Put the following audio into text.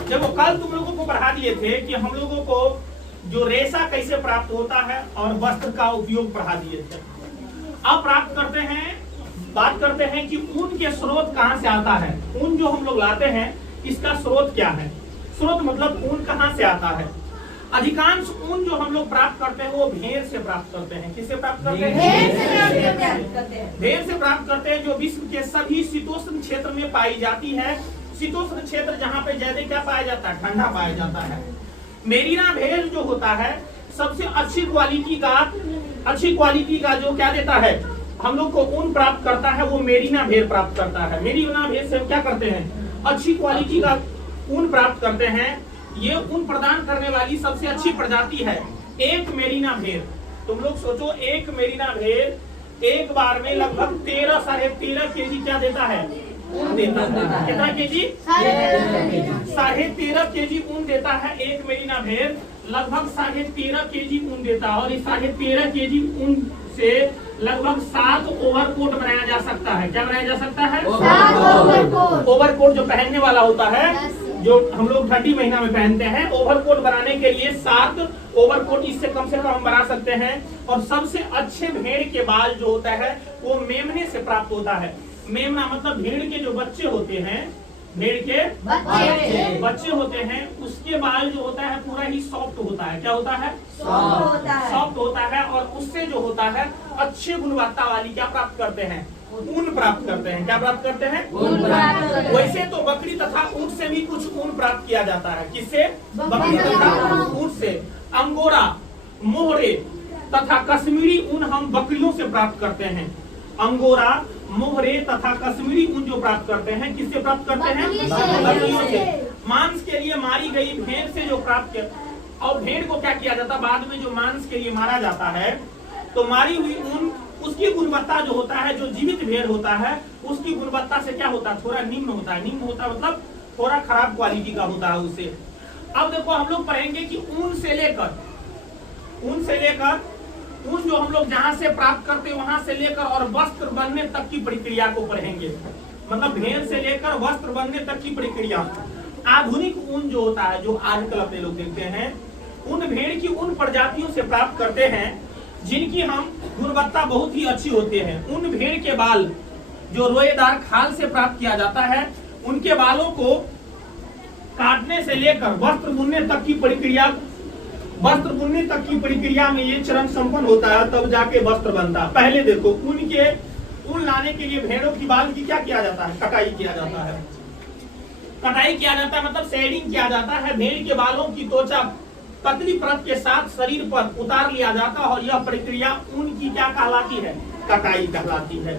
देखो कल तुम लोगों को पढ़ा दिए थे कि हम लोगों को जो रेशा कैसे प्राप्त होता है और वस्त्र का उपयोग पढ़ा दिए थे। अब प्राप्त करते हैं, बात करते हैं कि ऊन के स्रोत कहाँ से आता है। ऊन जो हम लोग लाते हैं इसका स्रोत क्या है। स्रोत मतलब ऊन कहाँ से आता है। अधिकांश ऊन जो हम लोग प्राप्त करते हैं वो भेड़ से प्राप्त करते हैं। किससे प्राप्त करते हैं? भेड़ से प्राप्त करते हैं, जो विश्व के सभी शीतोष्ण क्षेत्र में पाई जाती है। शीतोष्ण क्षेत्र जहाँ पे ज्यादा क्या पाया जाता है? ठंडा पाया जाता है। मेरिना भेड़ जो होता है सबसे अच्छी क्वालिटी का जो क्या देता है हम लोग को ऊन प्राप्त करता है, वो मेरिना भेड़ प्राप्त करता है। मेरिना भेड़ से हम क्या करते हैं? अच्छी क्वालिटी का ऊन प्राप्त करते हैं। ये ऊन प्रदान करने वाली सबसे अच्छी प्रजाति है एक मेरिना भेड़। तुम लोग सोचो, एक मेरिना भेड़ एक बार में लगभग 13-13.5 केजी क्या देता है? ऊन देता है। कितना केजी? 13.5 केजी ऊन देता है एक मेरिना भेड़। लगभग 13.5 केजी ऊन देता है और इस 13.5 केजी ऊन से लगभग 7 ओवरकोट बनाया जा सकता है। क्या बनाया जा सकता है? ओवरकोट जो पहनने वाला होता है, जो हम लोग ठंडी महीना में पहनते हैं। ओवरकोट बनाने के लिए 7 ओवरकोट इससे कम से कम हम बना सकते हैं। और सबसे अच्छे भेड़ के बाल जो होता है वो मेमने से प्राप्त होता है। मेमना मतलब भेड़ के जो बच्चे होते हैं, भेड़ के बच्चे होते हैं, उसके बाल जो होता है पूरा ही सॉफ्ट होता है। क्या होता है? सॉफ्ट होता है। और उससे जो होता है अच्छे गुणवत्ता वाली क्या प्राप्त करते हैं? ऊन प्राप्त करते हैं। क्या प्राप्त करते हैं? ऊन। वैसे तो बकरी तथा ऊंट से भी कुछ ऊन प्राप्त किया जाता है। किससे? बकरी तथा ऊंट से। अंगोरा, मोहरे तथा कश्मीरी ऊन हम बकरियों से प्राप्त करते हैं। अंगोरा, मोहरे तथा कश्मीरी ऊन जो प्राप्त करते हैं, किससे प्राप्त करते हैं? बकरियों से। मांस के लिए मारी गई भेड़ से जो प्राप्त किया, और भेड़ को क्या किया जाता है बाद में जो मांस के लिए मारा जाता है, तो मारी हुई ऊन उसकी गुणवत्ता जो होता है, जो जीवित भेड़ होता है उसकी गुणवत्ता से क्या होता है? थोड़ा निम्न होता है। निम्न होता है मतलब थोड़ा खराब क्वालिटी का होता है उसे। अब देखो हम लोग पढ़ेंगे कि ऊन से लेकर ऊन जो हम लोग जहाँ से प्राप्त करते हैं वहां से लेकर और वस्त्र बनने तक की प्रक्रिया को पढ़ेंगे। मतलब भेड़ से लेकर वस्त्र बनने तक की प्रक्रिया। आधुनिक ऊन जो होता है, जो आजकल अपने लोग देखते हैं, उन भेड़ की उन प्रजातियों से प्राप्त करते हैं जिनकी हम गुणवत्ता बहुत ही अच्छी होती है। उन भेड़ के बाल जो रोएदार खाल से प्राप्त किया जाता है, उनके बालों को काटने से लेकर वस्त्र बुनने तक की प्रक्रिया में ये चरण संपन्न होता है, तब जाके वस्त्र बनता है। पहले देखो ऊन लाने के लिए भेड़ों की बाल की क्या किया जाता है? कटाई किया जाता है। कटाई किया जाता है मतलब शेडिंग किया जाता है। भेड़ के बालों की त्वचा पतली परत के साथ शरीर पर उतार लिया जाता है और यह प्रक्रिया ऊन की क्या कहलाती है? कटाई कहलाती है।